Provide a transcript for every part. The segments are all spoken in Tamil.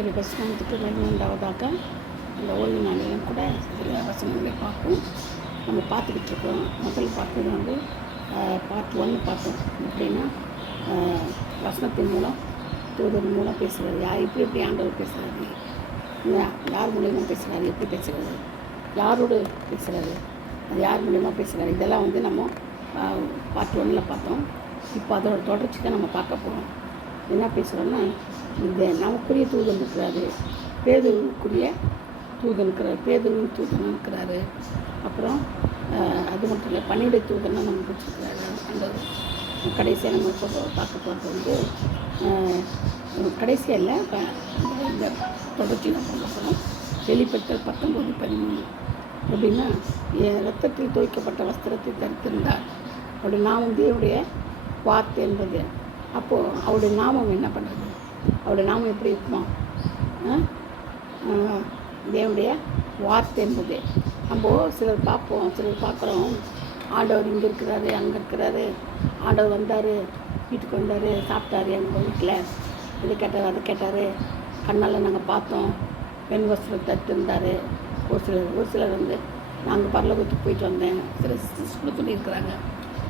கர்த்தருடைய பரிசுத்தத்துக்கு மகிமை உண்டாவதாக. இந்த ஓய்வு நாளிலும் கூட சில வசனங்களை பார்ப்போம். நம்ம பார்த்துக்கிட்டு இருக்கோம். முதல் பார்த்தது வந்து பார்ட் 1 பார்த்தோம். எப்படின்னா வசனத்தின் மூலம் தூதர் மூலம் பேசுகிறாரு. எப்படி ஆண்டவர் பேசுகிறாரு, யார் மூலியமாக பேசுகிறாரு, எப்படி பேசுகிறாரு, யாரோடு பேசுகிறாரு, அது யார் மூலியமாக பேசுகிறாரு, இதெல்லாம் வந்து நம்ம பார்ட் 1 பார்த்தோம். இப்போ அதோட தொடர்ச்சி தான் நம்ம பார்க்க போகிறோம். என்ன பேசுகிறோன்னா, இந்த நமக்குரிய தூதன் இருக்கிறாரு, பேதுருவுக்குரிய தூதன் இருக்கிறார், பேதுருவின் தூதன் இருக்கிறாரு. அப்புறம் அது மட்டும் இல்லை, பன்னியுடைய தூதனாக நம்ம பிடிச்சிருக்கிறாரு. அந்த கடைசியாக நம்ம பார்க்க போகிறது வந்து கடைசியாக இல்லை, இந்த தொடர்ச்சி நம்ம பார்க்க போகிறோம். வெளிப்படுத்தல் 19:13 அப்படின்னா, ரத்தத்தில் துவைக்கப்பட்ட வஸ்திரத்தை தரித்திருந்தார், அவருடைய நாமம் தேவனுடைய வார்த்தை என்பது. அப்போது அவருடைய நாமம் என்ன பண்ணுறது, அவருடைய நாமம் எப்படி இருக்குமா, தேவனுடைய வார்த்தை என்பது. நம்ம சிலர் பார்ப்போம், சிலர் பார்க்குறோம், ஆண்டவர் இங்கே இருக்கிறாரு, அங்கே இருக்கிறாரு, ஆண்டவர் வந்தார், வீட்டுக்கு வந்தார், சாப்பிட்டாரு, எங்கள் வீட்டில் இது கேட்டார், அதை கேட்டார், கண்ணால் நாங்கள் பார்த்தோம், பெண் வஸ்திரம் தட்டுருந்தார். ஒரு சிலர் வந்து நாங்கள் பரலோகத்துக்கு போயிட்டு வந்தேன், சில சிஸ்டர் சொல்லியிருக்கிறாங்க,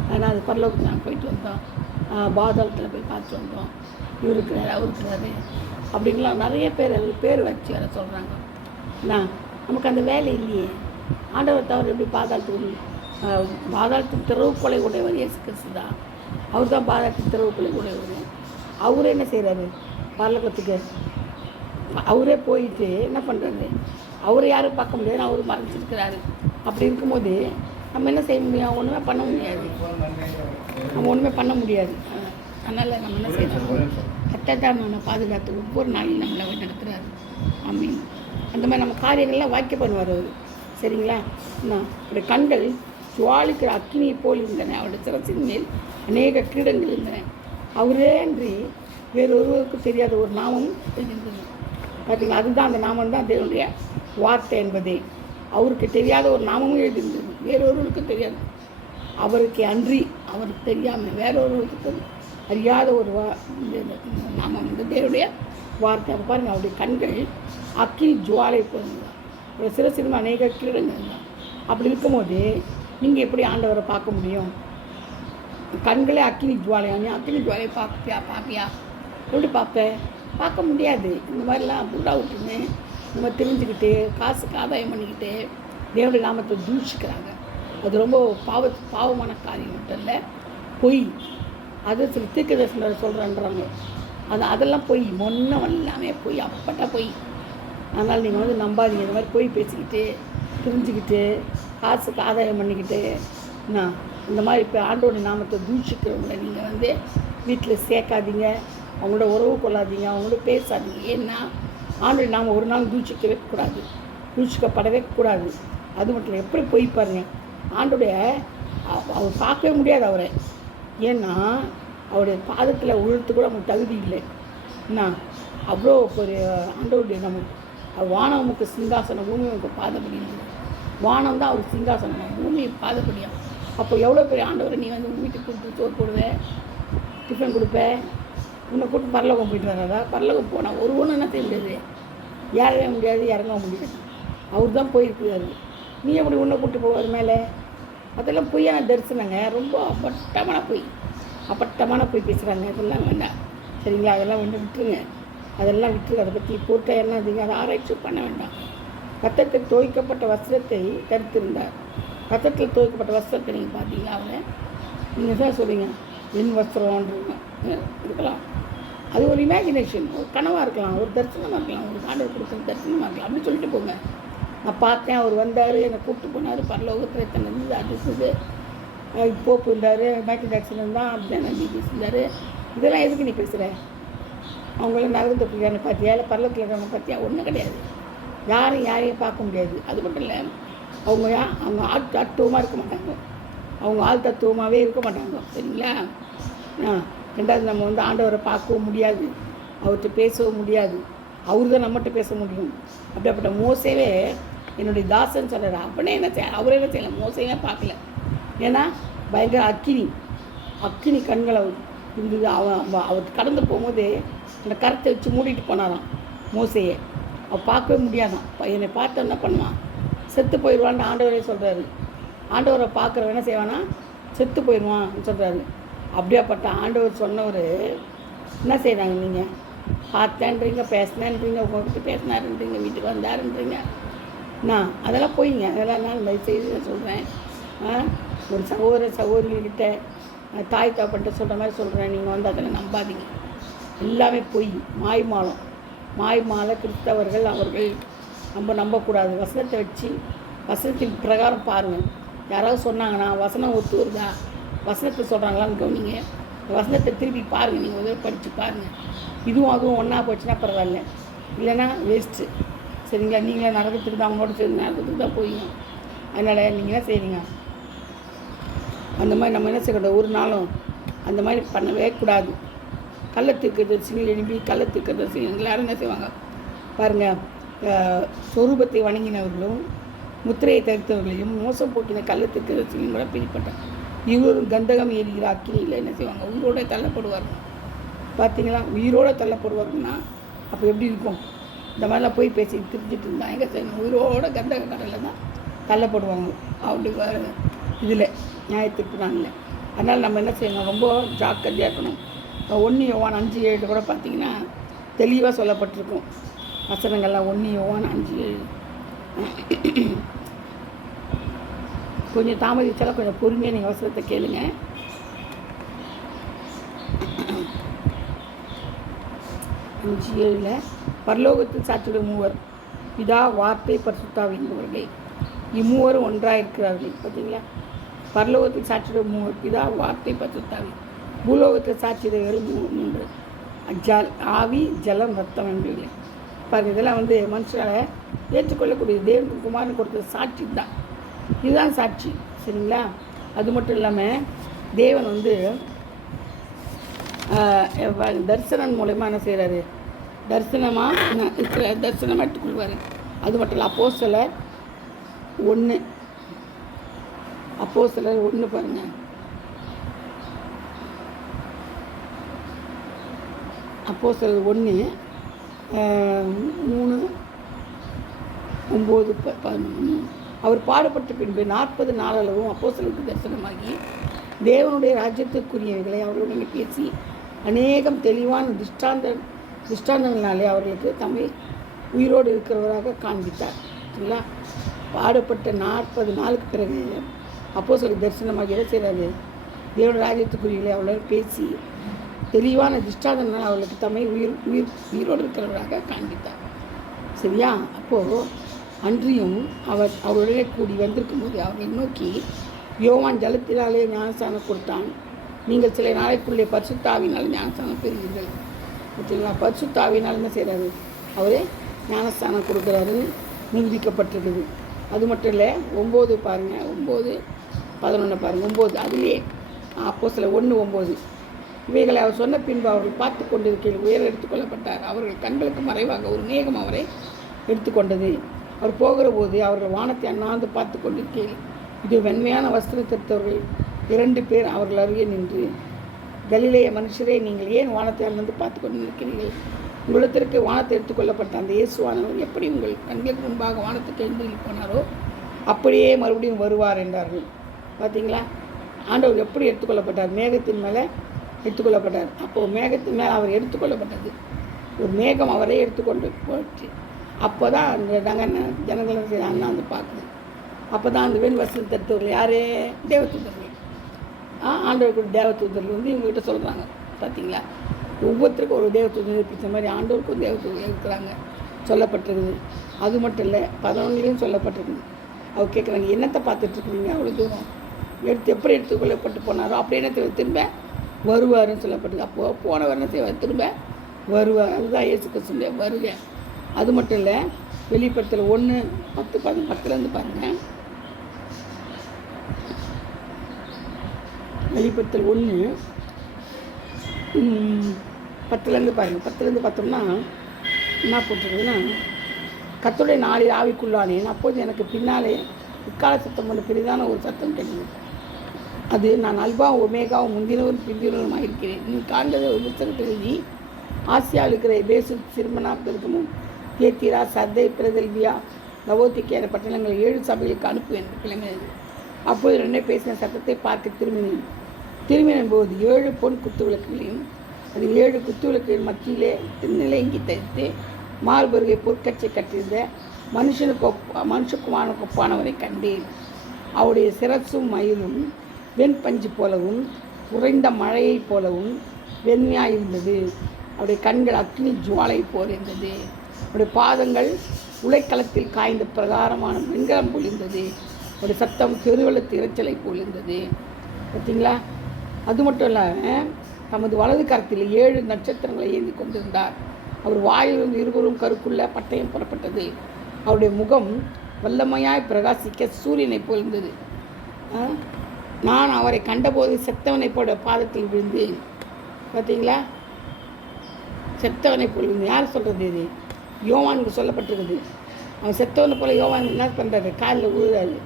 அதனால் அது பரலோகத்துக்கு நாங்கள் போயிட்டு வந்தோம், பாதாளத்தில் போய் பார்த்து வந்தோம், இவர் இருக்கிறாரு, அவர் இருக்கிறாரு அப்படின்லாம் நிறைய பேர் வச்சு வர சொல்கிறாங்க. நமக்கு அந்த வேலை இல்லையே. ஆண்டவர் தவிர எப்படி பாதாளத்தின் திறவுக்கொலை உடையவர் இயேசு கிறிஸ்து தான். அவர் தான் பாதாளத்தின் திறவுக்கொலை உடையவர். அவரே என்ன செய்கிறாரு, பரலோகத்துக்கு அவரே போயிட்டு என்ன பண்ணுறாரு, அவரை யாரும் பார்க்க முடியாது, அவர் மறைஞ்சிருக்கிறாரு. அப்படி இருக்கும்போது நம்ம என்ன செய்ய முடியும், ஒன்றுமே பண்ண முடியாது, நம்ம ஒன்றுமே பண்ண முடியாது. அதனால் நம்ம என்ன செய்யணும், கரெக்டாக பாதுகாத்து ஒவ்வொரு நாளையும் நம்மளை நடத்துகிறாரு. ஆமீன். அந்த மாதிரி நம்ம காரியங்கள்லாம் வாக்கிய பண்ணுவார் அவர். சரிங்களா? அவருடைய கண்கள் ஜுவாலிக்கிற அக்கினியை போல் இருந்தன, அவருடைய சிரசின் மேல் அநேக கிரீடங்கள் இருந்தன. அவரே அன்றி வேறொருவருக்கு தெரியாத ஒரு நாமம் இருந்தது. பார்த்தீங்களா? அதுதான் அந்த நாமம் தான் தேவனுடைய வார்த்தை என்பதே. அவருக்கு தெரியாத ஒரு நாமமும் எழுதியிருந்தது, வேறொருவருக்கும் தெரியாது. அவருக்கு அன்றி, அவருக்கு தெரியாமல் வேறொருவருக்கு அறியாத ஒரு நாமம் வந்து தேவனுடைய வார்த்தை. அப்போ பாருங்கள், அவருடைய கண்கள் அக்கினி ஜுவாலை போயிருந்தான், ஒரு சிறு அநேக கிரீடங்கள் இருந்தான். அப்படி இருக்கும்போது நீங்கள் எப்படி ஆண்டவரை பார்க்க முடியும்? கண்களே அக்கினி ஜுவாலையா, அக்கினி ஜுவாலையை பார்ப்பியா எப்படி பார்ப்பேன்? பார்க்க முடியாது. இந்த மாதிரிலாம் புண்டா விட்டுன்னு நம்ம தெரிஞ்சுக்கிட்டு காசுக்கு ஆதாயம் பண்ணிக்கிட்டு தேவனுடைய நாமத்தை தூஷிக்கிறாங்க. அது ரொம்ப பாவமான காரியம் மட்டும் இல்லை, பொய். அது சில தீர்க்கதரிசனம் சொல்கிறேன்றாங்க, அதெல்லாம் பொய், ஒன்றும் எல்லாமே பொய், அப்பட்டா பொய். அதனால் நீங்கள் வந்து நம்பாதீங்க. இந்த மாதிரி பொய் பேசிக்கிட்டு தெரிஞ்சுக்கிட்டு காசுக்கு ஆதாயம் பண்ணிக்கிட்டு இந்த மாதிரி இப்போ ஆண்டோடைய நாமத்தை தூஷிக்கிறவங்கள நீங்கள் வந்து வீட்டில் சேர்க்காதீங்க, அவங்களோட உறவு கொள்ளாதீங்க, அவங்களோட பேசாதீங்க. ஏன்னா ஆண்டோடைய நாம ஒரு நாள் தூஷிக்கவே கூடாது, தூஷிக்கப்படவே கூடாது. அது மட்டும் இல்லை, எப்படி போய் பாருங்க, ஆண்டோடைய அவர் பார்க்கவே முடியாது அவரை. ஏன்னா அவருடைய பாதத்தில் உழுத்து கூட நமக்கு தகுதி இல்லை. அவ்வளோ ஒரு ஆண்டவருடைய நமக்கு வானம் நமக்கு சிங்காசனம், பூமி நமக்கு பாதப்படியும். வானம் தான் அவர் சிங்காசனம், பூமி பாதப்படியும். அப்போ எவ்வளோ பெரிய ஆண்டவரை நீ வந்து உங்கள் வீட்டுக்கு கூப்பிட்டு சோறு போடுவேன், டிஃபன் கொடுப்பேன், உன்னை கூப்பிட்டு பரலோகம் போயிட்டு வராதா? பரலோகம் போனால் ஒன்று என்ன செய்ய முடியாது, ஏறவே முடியாது, இறங்கவும் முடியாது. அவர் தான் போயிருக்கிறாரு. நீ எப்படி உன்னை கூப்பிட்டு போவார் மேலே? அதெல்லாம் பொய்யான தரிசனங்க, ரொம்ப அப்பட்டமான பொய் பேசுகிறாங்க. அதெல்லாம் வேண்டாம். சரிங்களா? அதெல்லாம் வந்து விட்டுருங்க, அதெல்லாம் விட்டுருங்க. அதை பற்றி போட்ட என்னதுங்க, அதை ஆராய்ச்சி பண்ண வேண்டாம். ரத்தத்தில் துவைக்கப்பட்ட வஸ்திரத்தை தரித்திருந்தார். ரத்தத்தில் துவைக்கப்பட்ட வஸ்திரத்தை நீங்கள் பார்த்தீங்களா? அவரை நீங்கள் தான் சொல்லுங்க, என் வஸ்திரம்ன்றீங்க இருக்கலாம். அது ஒரு இமேஜினேஷன், ஒரு கனவாக இருக்கலாம், ஒரு தரிசனமாக இருக்கலாம், ஒரு ஆண்டவர் கொடுக்குற தரிசனமாக இருக்கலாம். அப்படி சொல்லிட்டு போங்க. நான் பார்த்தேன், அவர் வந்தார், என்னை கூப்பிட்டு போனார், பரலோகத்தில் தன்னை இருந்து அது போப்பு இருந்தார், மைக்கேல் ஜாக்சன் இருந்தால் அப்படின்னா பிபிசி இருந்தார். இதெல்லாம் எதுக்கு நீ பேசுகிற? அவங்களாம் நரகத்தை பிள்ளையான பார்த்தியா, இல்லை பரலத்தில் இருக்கிறவங்க பார்த்தியா? ஒன்றும் கிடையாது. யாரையும் பார்க்க முடியாது. அது மட்டும் இல்லை, அவங்க தத்துவமாக இருக்க மாட்டாங்க, அவங்க ஆள் தத்துவமாகவே இருக்க மாட்டாங்க. சரிங்களா? ரெண்டாவது, நம்ம வந்து ஆண்டவரை பார்க்கவும் முடியாது, அவர்கிட்ட பேசவும் முடியாது, அவர் தான் நம்மகிட்ட பேச முடியும். அப்படிப்பட்ட மோசேவே என்னுடைய தாசன் சொல்கிறார். அவனே என்ன அவரே என்ன செய்யலை, மோசையே பார்க்கல. ஏன்னா பயங்கர அக்கினி கண்களை இருந்தது. அவர் கடந்து போகும்போது அந்த கருத்தை வச்சு மூடிட்டு போனாராம். மோசையை. அவள் பார்க்கவே முடியாதான். என்னை பார்த்து என்ன பண்ணுவான், செத்து போயிடுவான்னு ஆண்டவரே சொல்கிறாரு. ஆண்டவரை பார்க்குறவன் என்ன செய்வானா, செத்து போயிடுவான்னு சொல்கிறாரு. அப்படியாப்பட்ட ஆண்டவர் சொன்னவர் என்ன செய்கிறாங்க, நீங்கள் பார்த்தேன்றீங்க, பேசினேன்றீங்க, உங்கள்கிட்ட பேசினாருன்றீங்க, வீட்டுக்கு வந்தாருன்றீங்க. நான் அதெல்லாம் போயிங்க, அதெல்லாம் நான் இந்த செய்தி நான் சொல்கிறேன். ஒரு சகோதரிகிட்ட தாய் தாப்பன்ட்ட சொல்கிற மாதிரி சொல்கிறேன். நீங்கள் வந்து அதில் நம்பாதீங்க. எல்லாமே பொய், மாய்மாலை கிறிஸ்தவர்கள். அவர்கள் நம்பக்கூடாது. வசனத்தை வச்சு வசனத்தின் பிரகாரம் பாருங்கள். யாராவது சொன்னாங்கன்னா வசனம் ஒத்து வருதா, வசனத்தை சொல்கிறாங்களான்னு கவனிங்க. வசனத்தை திருப்பி பாருங்கள். நீங்கள் உதவி படித்து பாருங்கள். இதுவும் அதுவும் ஒன்றா போச்சுன்னா பரவாயில்ல, இல்லைன்னா வேஸ்ட்டு. சரிங்களா? நீங்களே நரகத்துக்கு தான், அவங்களோட சேர்ந்து நரகத்துக்கு தான் போயிங்க. அதனால் நீங்கள் என்ன செய்றீங்க, அந்த மாதிரி நம்ம என்ன செய்யக்கூடாது, ஒரு நாளும் அந்த மாதிரி பண்ணவே கூடாது. கள்ளத்தீர்க்கதரிசிகள் எழுப்பி கள்ளத்தீர்க்கதரிசிகள் எல்லாரும் என்ன செய்வாங்க பாருங்கள், சொரூபத்தை வணங்கினவர்களும் முத்திரையை தரித்தவர்களையும் மோசம் போக்கின கள்ளத்தீர்க்கதரிசிகளையும் கூட பிடிப்பட்டாங்க. இவரும் கந்தகம் ஏறுகிற அக்கினியில் என்ன செய்வாங்க, உயிரோடு தள்ளப்படுவார்கள். பார்த்தீங்களா? உயிரோடு தள்ளப்படுவாருன்னா அப்போ எப்படி இருக்கும்? இந்த மாதிரிலாம் போய் பேசி திரிஞ்சிட்டு இருந்தால் எங்கே செய்யணும், உயிரோட கந்தக கடலில் தான் தள்ளப்படுவாங்க. அப்படி இதில் நியாயத்திற்குனால. அதனால் நம்ம என்ன செய்யணும், ரொம்ப ஜாக்கிரதையாக இருக்கணும். 1 யோவான் 5:7 கூட பார்த்திங்கன்னா தெளிவாக சொல்லப்பட்டிருக்கும் வசனங்கள்லாம். 1 யோவான் 5:7. கொஞ்சம் தாமதிச்சாலும் கொஞ்சம் பொறுமையாக நீங்கள் வசனத்தை கேளுங்க. 5:7 பரலோகத்தில் சாட்சியுடைய மூவர், பிதா, வார்த்தை, பரிசுத்தாவி என்பவர்களே, இம்மூவரும் ஒன்றாக இருக்கிறார்கள். பார்த்தீங்களா? பரலோகத்தில் சாட்சியுடைய மூவர், பிதா, வார்த்தை, பரிசுத்தாவி. பூலோகத்தில் சாட்சியுடைய 3 ஆவி, ஜலம், ரத்தம் என்பவர்களே. பாருங்கள், இதெல்லாம் வந்து மனுஷனால ஏற்றுக்கொள்ளக்கூடிய தேவன் குமாரன் கொடுத்த சாட்சி தான். இதுதான் சாட்சி. சரிங்களா? அது மட்டும் இல்லாமல் தேவன் வந்து தரிசனம் மூலமாக என்ன செய்கிறாரு, தரிசனமாக எடுத்துக்கொள்வார். அது மட்டும் இல்லை, அப்போஸ்தலர் 1 பாருங்கள். அப்போஸ்தலர் 1 3, 9, 11. அவர் பாடுபட்ட பின்பு 40 நாளளவும் அப்போஸ்தலருக்கு தரிசனமாகி தேவனுடைய ராஜ்யத்திற்குரியவைகளை அவர்களுடன் பேசி அநேகம் தெளிவான திஷ்டாந்தங்களாலே அவர்களுக்கு தம்மை உயிரோடு இருக்கிறவராக காண்பித்தார். சரிங்களா? பாடுபட்ட 40 நாளுக்கு பிறகு அப்போஸ்தலருக்கு தரிசனமாக என்ன செய்கிறாரு, தேவனுடைய ராஜ்யத்துக்குரியவைகளை அவர்களோடு பேசி தெளிவான திஷ்டாந்தங்களால் அவர்களுக்கு தம்மை உயிரோடு இருக்கிறவராக காண்பித்தார். சரியா? அப்போது அன்றியும் அவருடைய கூடி வந்திருக்கும் போது அவர்களை நோக்கி, யோவான் ஜலத்தினாலே ஞானஸ்தானம் கொடுத்தான், நீங்கள் சில நாளைக்குள்ளே பரிசுத்தாவினால் ஞானஸ்தானம் பெறுவீர்கள். பார்த்தீங்களா? பரிசுத்தாவினால் என்ன செய்கிறாரு, அவரே ஞானஸ்தானம் கொடுக்குறாருன்னு நிரூபிக்கப்பட்டிருக்குது. அது மட்டும் இல்லை, 9 பாருங்கள், 9, 11 பாருங்கள். 9 அதுலேயே அப்போஸ்தலர் 1:9. இவைகளை அவர் சொன்ன பின்பு அவர்கள் பார்த்து கொண்டிருக்கையில் உயர எடுத்துக்கொள்ளப்பட்டார். அவர்கள் கண்களுக்கு மறைவாக ஒரு மேகம் அவரை எடுத்துக்கொண்டது. அவர் போகிற போது அவர்கள் வானத்தை அண்ணாந்து பார்த்து கொண்டிருக்கையில் இது வெண்மையான வஸ்திரம் தரித்தவர்கள் 2 பேர் அவர்கள் அருகே நின்று, கலிலேய மனுஷரே, நீங்கள் ஏன் வானத்தை அண்ணாந்து பார்த்து கொண்டு நிற்கிறீர்கள்? உங்களிடத்திற்கு வானத்தை எடுத்துக்கொள்ளப்பட்ட அந்த இயேசுவானவர் எப்படி உங்கள் கண்களுக்கு முன்பாக வானத்துக்கு எழுந்து போனாரோ அப்படியே மறுபடியும் வருவார் என்றார்கள். பார்த்தீங்களா? ஆண்டவர் எப்படி எடுத்துக்கொள்ளப்பட்டார்? மேகத்தின் மேலே எடுத்துக்கொள்ளப்பட்டார். அப்போது மேகத்தின் மேலே அவர் எடுத்துக்கொள்ளப்பட்டது. ஒரு மேகம் அவரை எடுத்துக்கொண்டு போச்சு. அப்போ தான் அந்த ஜனங்களும் செய்கிறாங்க வந்து பார்க்குது. அப்போ தான் அந்த வெண் வசனம் தருத்தவர்கள் யார்? தேவதூதர்கள். ஆண்டவருக்கு தேவதூதர்கள் வந்து இவங்ககிட்ட சொல்கிறாங்க. பார்த்தீங்களா? ஒவ்வொருத்தருக்கும் ஒரு தேவதூதர் இருப்பிச்ச மாதிரி ஆண்டவருக்கும் தேவதூதர் இருக்கிறாங்க சொல்லப்பட்டிருக்குது. அது மட்டும் இல்லை, 11 சொல்லப்பட்டிருக்குது. அவர் கேட்குறாங்க, என்னத்தை பார்த்துட்ருக்குறீங்க அவ்வளோ தூரம்? எப்படி எடுத்துக்கொள்ளப்பட்டு போனாரோ அப்படி என்ன திரும்ப வருவாருன்னு சொல்லப்பட்டிருக்கு. அப்போது போனவர் என்ன செய்வார்? திரும்ப வருவார். அதுதான் இயேசு கிறிஸ்துவின் வருகை. அது மட்டும் இல்லை, வெளிப்படுத்தல் 1:10 பாருங்கள். வெளிப்படுத்தல் 1:10 பாருங்கள். 10 பார்த்தோம்னா என்ன போட்டிருக்குதுன்னா, கர்த்தருடைய நாளில் ஆவிக்குள்ளானேன், அப்போது எனக்கு பின்னாலே இக்கால சத்தம் கொண்ட பெரிதான ஒரு சத்தம் கேட்டது. அது, நான் அல்பா ஒமேகாவும் முந்தினவரும் பிந்தினவருமாக இருக்கிறேன். நீ காண்பதை ஒரு புத்தகத்தில் எழுதி ஆசியாவில் இருக்கிற பேசு சிறுமனா பெருக்கமும் தியத்தீரா சர்தை பிரதல்வியா லவோத்திக்கேர பட்டணங்களை 7 சபைகளுக்கு அனுப்புவேன் என்று கிளம்பினது. அப்போது 2 பேசின சத்தத்தை பார்க்க திரும்பின போது 7 பொன் குத்து விளக்குகளையும் அது 7 குத்து விளக்குகளின் மத்தியிலே நிலைங்கி தைத்து மார்பருகை பொற்கச்சை கட்டியிருந்த மனுஷகுமாரனுக்கு ஒப்பானவரை கண்டேன். அவருடைய சிரசும் மயிலும் வெண்பஞ்சு போலவும் உறைந்த மழையைப் போலவும் வெண்மையாயிருந்தது. அவருடைய கண்கள் அக்னி ஜுவாலை போல் இருந்தது. அவருடைய பாதங்கள் உலைக்களத்தில் காய்ந்த பிரகாரமான வெண்கலம் போல் இருந்தது. அவருடைய சத்தம் பெருவெள்ளத்து இரைச்சலை போல் இருந்தது. பார்த்தீங்களா? அது மட்டும் இல்லாமல் தமது வலது கரத்தில் 7 நட்சத்திரங்களை ஏந்தி கொண்டிருந்தார். அவர் வாயிலும் இருவரும் கருக்குள்ள பட்டயம் புறப்பட்டது. அவருடைய முகம் வல்லமையாய் பிரகாசிக்க சூரியனை போல் இருந்தது. நான் அவரை கண்டபோது செத்தவனை போல பாதத்தில் விழுந்தேன். பார்த்தீங்களா? செத்தவனை போல் விழுந்து யார் சொல்கிறது? இது யோவானுக்கு சொல்லப்பட்டிருக்குது. அவன் செத்தவனை போல யோவான் என்ன பண்ணுறாரு? காலில் விழுறாரு.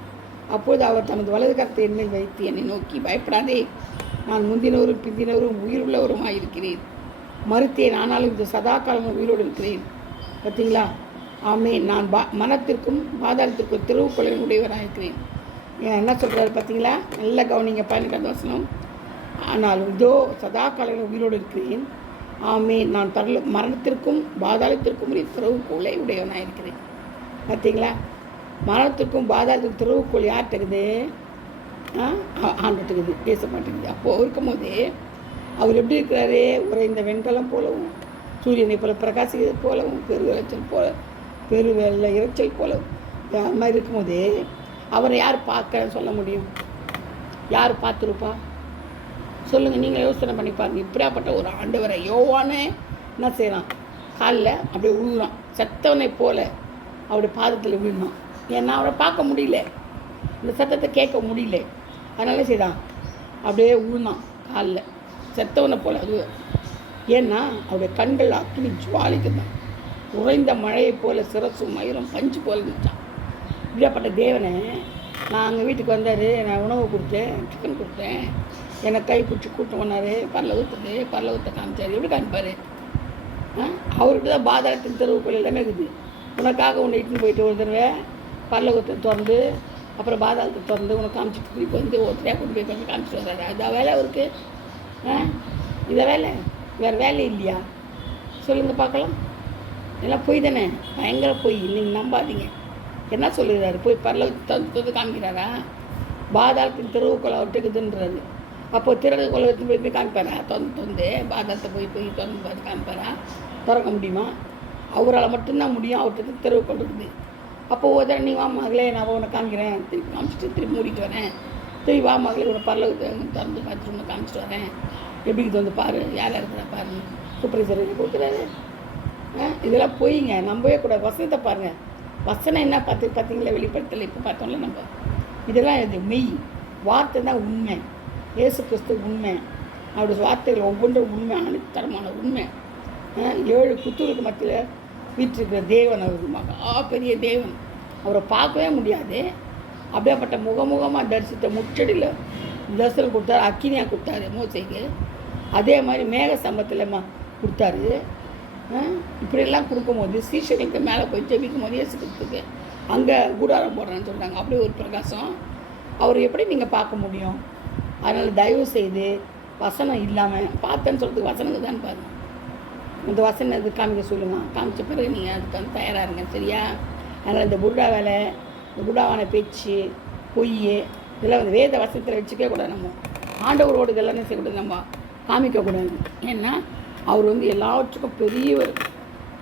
அப்போது அவர் தமது வலது கரத்தை எண்ணெய் வைத்து என்னை நோக்கி, பயப்படாதே, நான் முந்தினவரும் பிந்தினவரும் உயிருள்ளவருமாக இருக்கிறேன். மறுத்தேன், ஆனாலும் இந்த சதா காலமும் உயிரோடு இருக்கிறேன். பார்த்தீங்களா? ஆமே, நான் மனத்திற்கும் பாதாளத்திற்கும் திறவுகோலை உடையவராக இருக்கிறேன். என்ன சொல்கிறாரு பார்த்தீங்களா? நல்ல கவனிங்க, 12 வசனம். ஆனாலும் இதோ சதா காலமும் உயிரோடு இருக்கிறேன். ஆமே, நான் மரணத்திற்கும் பாதாளத்திற்கும் உரிய திறவுகோலை உடையவனாக இருக்கிறேன். பார்த்தீங்களா? மரணத்திற்கும் பாதாளத்துக்கும் திறவுகோல் யார்கிட்ட இருக்குது? ஆண்டுட்டுக்குது, பேச மாட்டேங்குது. அப்போது இருக்கும்போது அவர் எப்படி இருக்கிறாரு? உறைந்த வெண்கலம் போலவும் சூரியனை போல பிரகாசிக்கிறது போலவும் பெருவெள்ள இரைச்சல் போலவும் அது மாதிரி இருக்கும்போது அவரை யார் பார்க்க சொல்ல முடியும்? யார் பார்த்துருப்பா சொல்லுங்கள்? நீங்கள் யோசனை பண்ணி பாருங்க. இப்படியாப்பட்ட ஒரு ஆண்டவரை யோவானே என்ன செய்கிறான்? காலில் அப்படியே விழுறான், செத்தவனை போல அவருடைய பாதத்தில் விழுந்தான். ஏன்னா அவரை பார்க்க முடியல, இந்த சத்தத்தை கேட்க முடியல. அதனால செய்தான், அப்படியே விழுந்தான் காலில் செத்தவனை போல. அது ஏன்னா அவருடைய கண்கள் அக்னி ஜுவாலிக்கு தான், உறைந்த மழையை போல சிரசும் மயிரும் பஞ்சு போல இருந்துச்சான். இப்படியாப்பட்ட தேவனை நான் அங்கே வீட்டுக்கு வந்தார். நான் உணவு கொடுத்தேன், சிக்கன் கொடுத்தேன், என்னை கை பிடிச்சி கூட்டம் பண்ணார், பரலோகத்தை காமிச்சார். எப்படி காமிப்பார்? அவர்கிட்ட தான் பாதாளத்தின் தெருவுக்குள்ள எல்லாமே இருக்குது. உனக்காக உன்னை இட்டுன்னு போயிட்டு ஒரு தடவை பரலோகத்தை திறந்து அப்புறம் பாதாளத்தை திறந்து உனக்கு காமிச்சிட்டு திருப்பி வந்து ஒருத்தரையாக கொண்டு போய் கொஞ்சம் காமிச்சிட்டு வர்றாரு. அதான் வேலை அவருக்கு. இதை வேலை வேறு வேலை இல்லையா? சொல்லுங்கள் பார்க்கலாம். எல்லாம் பொய் தானே, பயங்கர பொய். நீங்கள் நம்பாதீங்க. என்ன சொல்லுகிறாரு? போய் பரலோகத்தை திறந்து காமிக்கிறாரா? பாதாளத்தின் தெருவுக்குள்ள அவர்கிட்ட இருக்குதுன்றாரு. அப்போது திறகு குலகத்தின் போய் காமிப்பாரா? திறந்து பாதாளத்தை போய் திறந்து பார்த்து காமிப்பாரா? திறக்க முடியுமா? அவரால் மட்டும்தான் முடியும். அவர்கிட்ட தெருவு கொண்டு இருக்குது. அப்போ ஒரு தடவை நீ வா மகளே, நான் உன்னை காமிக்கிறேன், திருப்பி காமிச்சிட்டு திருப்பி மூடிட்டு வரேன், திருப்பி வா மகளே உன்னை பரலோகத்தை திறந்து பார்த்துட்டு உன்னை காமிச்சிட்டு வரேன், எப்படி இது வந்து பாரு, யார் இருக்கிறா பாருங்க, சூப்பர்வைசர் கொடுக்குறாரு. இதெல்லாம் போயிங்க, நம்பவே கூடாது. வசனத்தை பாருங்கள். வசனம் என்ன பார்த்தீங்களா? வெளிப்படுத்தலை இப்போ பார்த்தோம்ல நம்ம. இதெல்லாம் இது மெய் வார்த்தை தான் உண்மை. இயேசு கிறிஸ்து உண்மை. அவருடைய வார்த்தைகள் ஒவ்வொன்றும் உண்மை, அனைத்தரமான உண்மை. 7 குத்துகளுக்கு மத்தியில் வீற்றிருக்கிற தேவன் அவர் மகா பெரிய தேவன். அவரை பார்க்கவே முடியாது. அப்படியாப்பட்ட முகமுகமாக தரிசித்த முச்சடியில் தரிசனம் கொடுத்தாரு, அக்கினியாக கொடுத்தாரு மோசைக்கு. அதே மாதிரி மேக சம்பத்தில் கொடுத்தாரு. இப்படியெல்லாம் கொடுக்கும்போது சீஷர்களுக்கு மேலே போய் ஜெபிக்கும் போது இயேசு கிறிஸ்துக்கு அங்கே கூடாரம் போடுறேன்னு சொல்கிறாங்க. அப்படி ஒரு பிரகாசம் அவர் எப்படி நீங்கள் பார்க்க முடியும்? அதனால் தயவு செய்து வசனம் இல்லாமல் பார்த்தேன்னு சொல்கிறதுக்கு வசனங்கள் தான் பாருங்கள். இந்த வசனம் இது காமிக்க சொல்லுங்கள். காமிச்ச பிறகு நீங்கள் அதுக்கு வந்து தயாராக இருங்க, சரியா? அதனால் இந்த புருடா வேலை, இந்த புருடாவான பேச்சு, பொய், இதெல்லாம் வந்து வேத வசனத்தில் வச்சுக்கவே கூடாது. நம்ம ஆண்டவரோடு இதெல்லாம் செய்யக்கூடாது, நம்ம காமிக்கக்கூடாது. ஏன்னா அவர் வந்து எல்லாவற்றுக்கும்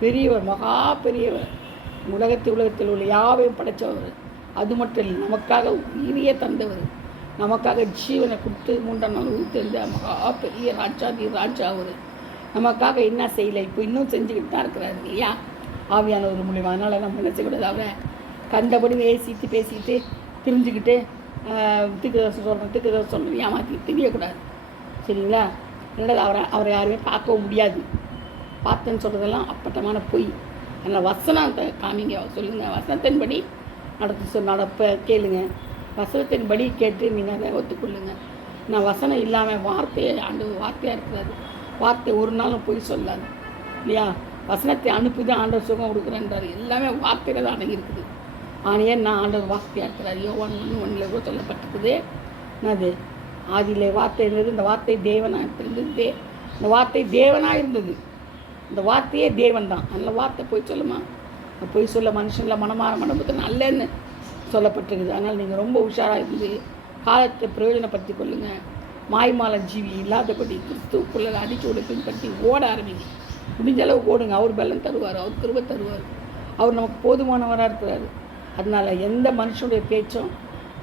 பெரியவர், மகா பெரியவர். உலகத்தில் உள்ள யாவையும் படைத்தவர். அது மட்டும் இல்லை, நமக்காக உயிரியே தந்தவர், நமக்காக ஜீவனை கொடுத்து 3ஆம் நாள் உயிர்த்தெழுந்த மகா பெரிய ராஜா அவர். நமக்காக என்ன செய்யலை, இப்போ இன்னும் செஞ்சுக்கிட்டு தான் இருக்கிறாரு இல்லையா? ஆவியானவர் மூலியமாக. அதனால் நம்ம என்ன செய்யக்கூடாது? அவரை கண்டபடி பேசிக்கிட்டு திரிஞ்சுக்கிட்டு திக்கு சொல்கிறேன் ஏமாற்றி தெரியக்கூடாது, சரிங்களா? ரெண்டாவது அவரை யாருமே பார்க்கவும் முடியாது. பார்த்தேன்னு சொல்கிறதெல்லாம் அப்பட்டமான பொய். அதனால் வசனத்தை காமிங்க, சொல்லுங்கள். வசனத்தின்படி நடப்ப கேளுங்க. வசனத்தின்படி கேட்டு நீங்கள் அதை ஒத்துக்கொள்ளுங்க. நான் வசனம் இல்லாமல் வார்த்தையாக இருக்கிறாரு. வார்த்தை ஒரு நாளும் பொய் சொல்லாது. இல்லையா? வசனத்தை அனுப்பி தான் ஆண்டவர் சுகம் கொடுக்குறேன்றார். எல்லாமே வார்த்தையில் தான் அடங்கி இருக்குது. ஆனால் நான் ஆண்டவர் வார்த்தையாக இருக்கிறார். யோவான் 1:1 கூட சொல்லப்பட்டிருக்குது. என்னது? ஆதியிலே வார்த்தை இருந்தது, இந்த வார்த்தை தேவனாக இருந்தது, இந்த வார்த்தை தேவனாக இருந்தது, இந்த வார்த்தையே தேவன் தான். நல்ல வார்த்தை போய் சொல்லுமா? போய் சொல்ல மனுஷனில் மனமாற மனபுத்த நல்லன்னு சொல்லப்பட்டிருக்குது. அதனால் நீங்கள் ரொம்ப உஷாராக இருந்து காலத்தை பிரயோஜனப்படுத்தி கொள்ளுங்கள். மாய்மால ஜீவி இல்லாதபடி கிறிஸ்துக்குள்ள அடிச்சோடு பின்பற்றி ஓட ஆரம்பிங்க. முடிஞ்ச அளவுக்கு ஓடுங்க. அவர் பலன் தருவார், அவர் கிருபை தருவார், அவர் நமக்கு போதுமானவராக இருக்கிறார். அதனால் எந்த மனுஷனுடைய பேச்சும்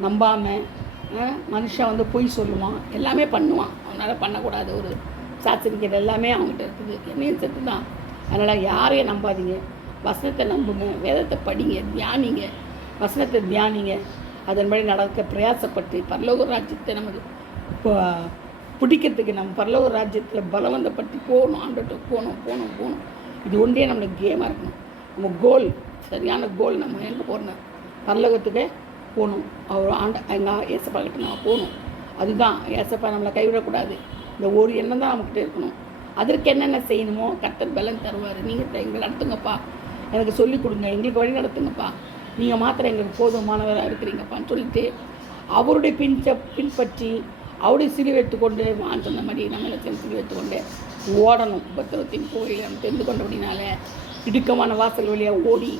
நம்பாமல், மனுஷன் வந்து பொய் சொல்லுவான், எல்லாமே பண்ணுவான். அவனால் பண்ணக்கூடாது ஒரு சாஸ்திரிக்கிறது எல்லாமே அவங்ககிட்ட இருக்குது. என்னையும் செத்து தான். அதனால் யாரையும் நம்பாதீங்க. வசனத்தை நம்புங்க, வேதத்தை படிங்க, தியானிங்க, வசனத்தை தியானிங்க. அதன்படி நடக்க பிரயாசப்பட்டு பரலோக ராஜ்யத்தை நமக்கு பிடிக்கிறதுக்கு நம்ம பரலோக ராஜ்யத்தில் பலவந்தப்பட்டு போகணும். ஆண்டுகிட்ட போகணும். இது ஒன்றே நம்மளுக்கு கேமாக இருக்கணும். நம்ம கோல், சரியான கோல். நம்ம எங்கே போகணும்? பரலோகத்துக்கு போகணும். அவர் எங்கள் ஏசப்பா கிட்ட நம்ம போகணும். அதுதான் ஏசப்பா நம்மளை கைவிடக்கூடாது. இந்த ஒரு எண்ணம் தான் நம்மக்கிட்ட இருக்கணும். அதற்கு என்னென்ன செய்யணுமோ கர்த்தர் பலன் தருவார். நீங்கள் எங்களை நடத்துங்கப்பா, எனக்கு சொல்லிக் கொடுங்க, எங்களுக்கு வழி நடத்துங்கப்பா, நீங்கள் மாத்திரம் எங்களுக்கு போதுமானவராக இருக்கிறீங்கப்பான்னு சொல்லிட்டு அவருடைய பின்பற்றி அவருடைய சிலுவை எடுத்துக்கொண்டு சொன்ன மாதிரி நம்ம எல்லாத்தையும் சிலுவை எடுத்துக்கொண்டு ஓடணும். உபத்திரத்தின் கோயிலை நம்ம தெரிந்து கொண்டபடினால இடுக்கமான வாசல் வழியாக ஓடி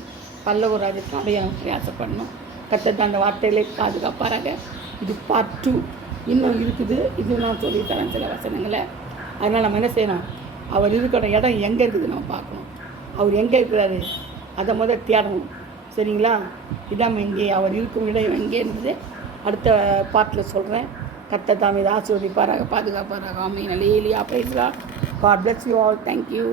பல்லவ ராஜ்யத்தை அடைய பிரயாசப்படணும். கர்த்தர் அந்த வார்த்தைகளை பாதுகாப்பாராக. இது பார்ட் 2 இன்னும் இருக்குது. இது நான் சொல்லித்தரேன் சில வசனங்களை. அதனால் நம்ம என்ன செய்யணும்? அவர் இருக்கிற இடம் எங்கே இருக்குது நம்ம பார்க்கணும். அவர் எங்கே இருக்கிறாரு அதை முதல் தேடணும். சரிங்களா? இதான் இங்கே அவர் இருக்கும் இடம் எங்கேன்றது அடுத்த பாட்டில் சொல்கிறேன். கர்த்தர் தாமே ஆசீர்வதிப்பாராக, பாதுகாப்பாராக. ஆமென். அல்லேலூயா. Praise God. God bless you all. Thank you.